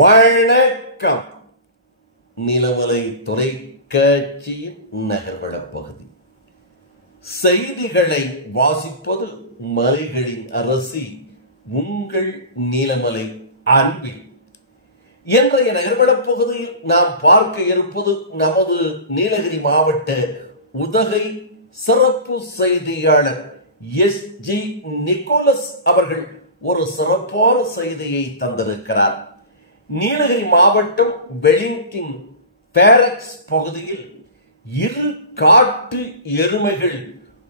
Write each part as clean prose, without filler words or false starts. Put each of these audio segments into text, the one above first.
வணக்கம். நிலவலை தொலைக்காட்சியின் நகர்வள பகுதி செய்திகளை வாசிப்பது மலைகளின் அரசி உங்கள் நீலமலை அன்பில். இன்றைய நகர்வள பகுதியில் நாம் பார்க்க இருப்பது நமது நீலகிரி மாவட்ட உதகை சிறப்பு செய்தியாளர் எஸ்.ஜி. நிக்கோலஸ் அவர்கள் ஒரு சிறப்பான செய்தியை தந்திருக்கிறார். நீலகிரி மாவட்டம் வெலிங்டன் பேரக்ஸ் பகுதியில் 2 காட்டு எருமைகள்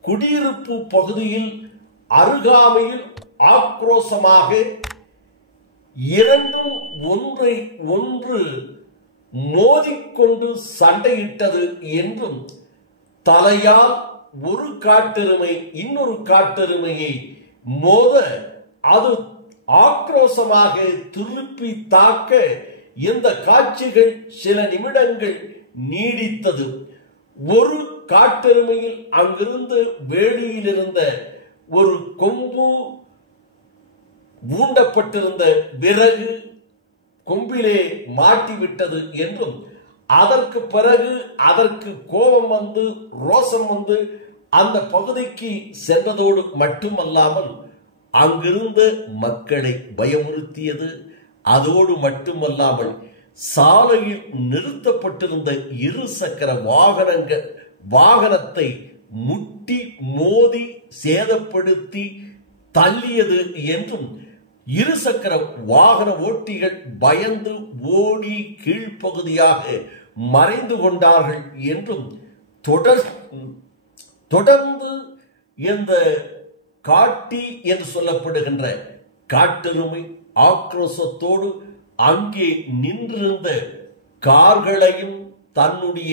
குடியிருப்பு பகுதியில் அருகாமையில் ஆக்ரோஷமாக இரண்டும் ஒன்றை ஒன்று மோதிக்கொண்டு சண்டையிட்டது என்றும், தலையால் ஒரு காட்டெருமை இன்னொரு காட்டெருமையை மோத அது ஆக்ரோஷமாக திருப்பி தாக்க இந்த காட்சிகள் சில நிமிடங்கள் நீடித்தது. ஒரு காட்டெருமையில் அங்கிருந்து வேலியில் இருந்த ஒரு கொம்பு ஊண்டப்பட்டிருந்த விறகு கொம்பிலே மாட்டிவிட்டது என்றும், அதற்கு பிறகு அதற்கு கோபம் வந்து ரோசம் வந்து அந்த பகுதிக்கு சென்றதோடு மட்டுமல்லாமல் அங்கிருந்த மக்களை பயமுறுத்தியது. அதோடு மட்டுமல்லாமல் சாலையில் நிறுத்தப்பட்டிருந்த 2 சக்கர வாகனத்தை முட்டி மோதி சேதப்படுத்தி தள்ளியது என்றும், 2 சக்கர வாகன ஓட்டிகள் பயந்து ஓடி கீழ்ப்பகுதியாக மறைந்து கொண்டார்கள் என்றும், தொடர்ந்து இந்த காட்டி என்று சொல்லப்படுகின்ற காட்டெருமை ஆக்ரோஷத்தோடு அங்கே நின்றிருந்த கார்களையும் தன்னுடைய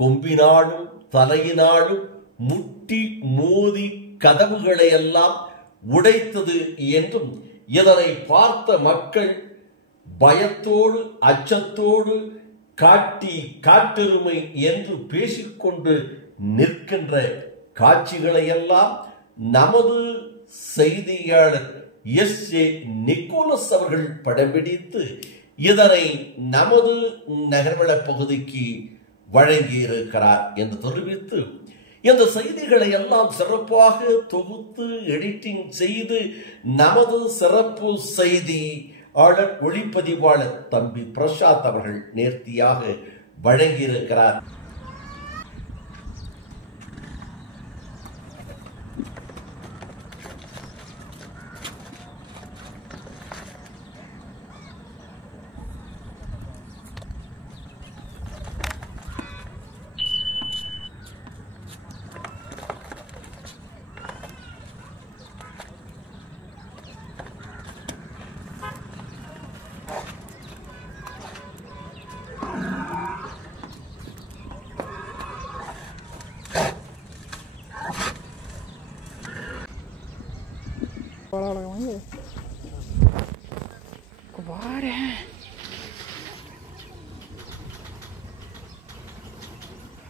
கொம்பினாலும் தலையினாலும் முட்டி மோதி கதவுகளை எல்லாம் உடைத்தது என்றும், இதனை பார்த்த மக்கள் பயத்தோடு அச்சத்தோடு காட்டெருமை என்று பேசிக்கொண்டு நிற்கின்ற காட்சிகளை எல்லாம் நமது செய்தியாளர் எஸ்.ஜே. நிக்கோலஸ் அவர்கள் படம்பிடித்து இதனை நமது நகர்வள பகுதிக்கு வழங்கியிருக்கிறார் என்று தெரிவித்து, இந்த செய்திகளை எல்லாம் சிறப்பாக தொகுத்து எடிட்டிங் செய்து நமது சிறப்பு செய்தியாளர் ஒளிப்பதிவாளர் தம்பி பிரசாத் அவர்கள் நேர்த்தியாக வழங்கியிருக்கிறார்.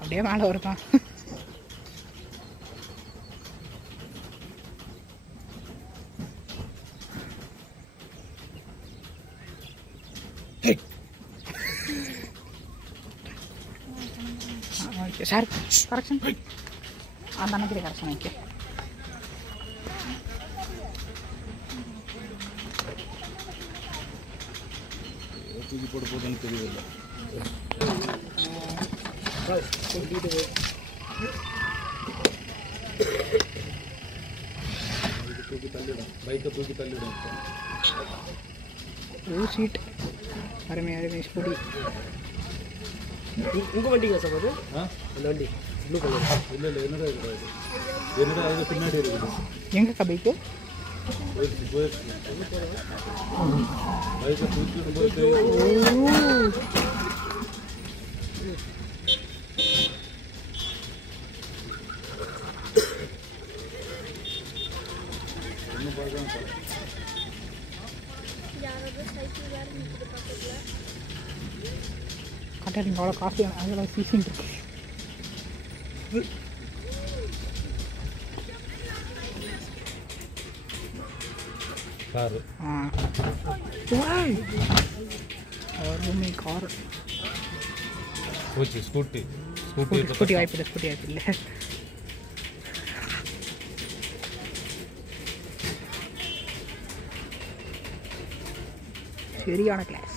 அப்படியே மேலே வருதான். ஓகே சார், கரெக்ஷன் அந்த அன்னைக்கு கரெக்ஷன். ஓகே தூக்கி போட போதுன்னு தெரியவில்லை. தூக்கி தள்ளிடும், பைக்கை தூக்கி தள்ளிடும். சீட் அருமை அருமை ஸ்கூட்டி. உங்கள் வண்டிங்களா சார் அது? அந்த வண்டி ப்ளூ கலர். இல்லை என்னடா கிடையாது, என்னடா அது பின்னாடி இருக்குது. எங்கக்கா பைக்கு? பைக்கை தூக்கிட்டு போயிட்டு ஒன்றும் பார்க்கலாம் சார். கட்டாரிங்க அவ்வளோ காஃபி அதில் சீசன் இருக்கு. காரு ரூமி கார் போச்சு. ஸ்கூட்டி ஸ்கூட்டி வாய்ப்பு இல்லை. சரியான கிளாஸ்.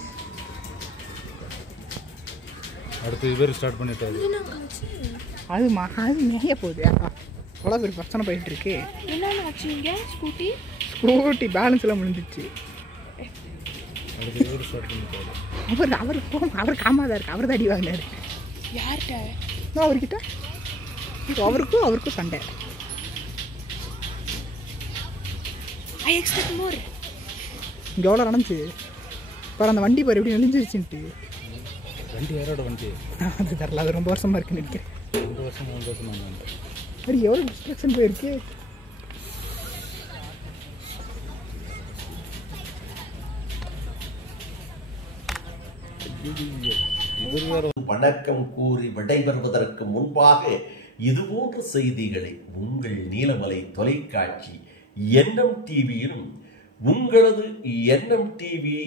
அடுத்து இவர் ஸ்டார்ட் பண்ணிட்டாரு. அது மேய போகுது. அவ்வளோ பேர் பிரச்சனை போயிட்டு இருக்கு. ஸ்கூட்டி பேலன்ஸ் எல்லாம் முடிஞ்சிச்சு. அடுத்து இவர் ஸ்டார்ட் பண்ணிட்டாரு. அவர் காமாதான் இருக்கு. அவர் தான் அடி வாங்கினாரு. யார்கிட்ட? அவர்கிட்ட. அவருக்கும் சண்டை. இங்கே எவ்வளோ நடந்துச்சு பாரு. அந்த வண்டி பாரு எப்படி நெளிஞ்சிருச்சுன்ட்டு. வண்டி யாரோட வண்டி? அது தெரியல. அது ரொம்ப வருஷமா இருக்குன்னு நினைக்கிறேன். 2 வருஷமா அது எவ்வளோ டிஸ்ட்ரக்ஷன் போயிருக்கு. வணக்கம் கூறி விடைபெறுவதற்கு முன்பாக இதுபோன்ற செய்திகளை உங்கள் நீலமலை தொலைக்காட்சி என்எம் டிவியிலும் உங்களது என்எம் டிவி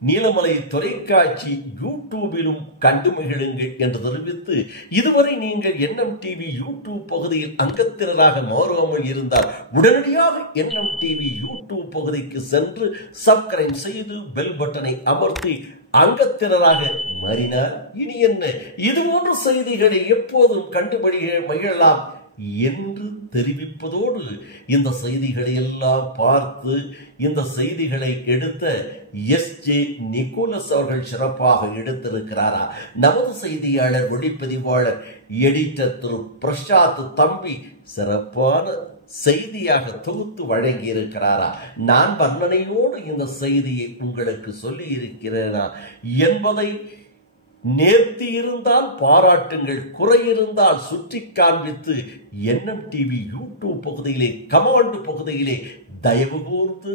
நீலமலை தொலைக்காட்சி யூடியூபிலும் கண்டு மகிழுங்கள் என்று தெரிவித்து, இதுவரை நீங்கள் என்எம் டிவி யூடியூப் பகுதியில் அங்கத்தினராக மாறாமல் இருந்தால் உடனடியாக என்எம் டிவி யூடியூப் பகுதிக்கு சென்று சப்ஸ்கிரைப் செய்து பெல் பட்டனை அமர்த்தி அங்கத்தினராக மாறினார். இனி என்ன, இதுபோன்ற செய்திகளை எப்போதும் கண்டுபிடி மகிழலாம் என்று தெரிவிப்பதோடு, இந்த செய்திகளை எல்லாம் பார்த்து இந்த செய்திகளை எடுத்த எஸ்.ஜே. நிக்கோலஸ் அவர்கள் சிறப்பாக எடுத்திருக்கிறாரா? நமது செய்தியாளர் ஒளிப்பதிவாளர் எடிட்டர் திரு பிரசாத் தம்பி சிறப்பான செய்தியாக தொகுத்து வழங்கி இருக்கிறாரா? நான் வர்ணனையோடு இந்த செய்தியை உங்களுக்கு சொல்லி இருக்கிறேனா என்பதை நேர்த்தி இருந்தால் பாராட்டுங்கள், குறையிருந்தால் சுற்றி காண்பித்து என்எம் டிவி யூடியூப் பகுதியிலே கமாண்ட் பகுதியிலே தயவு கூர்ந்து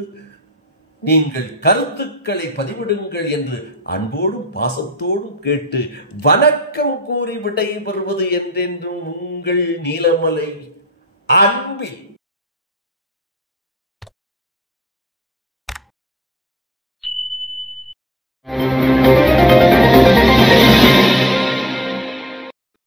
நீங்கள் கருத்துக்களை பதிவிடுங்கள் என்று அன்போடும் பாசத்தோடும் கேட்டு வணக்கம் கூறி விடைபெறுவது என்றென்றும் உங்கள் நீலமலை அன்பில்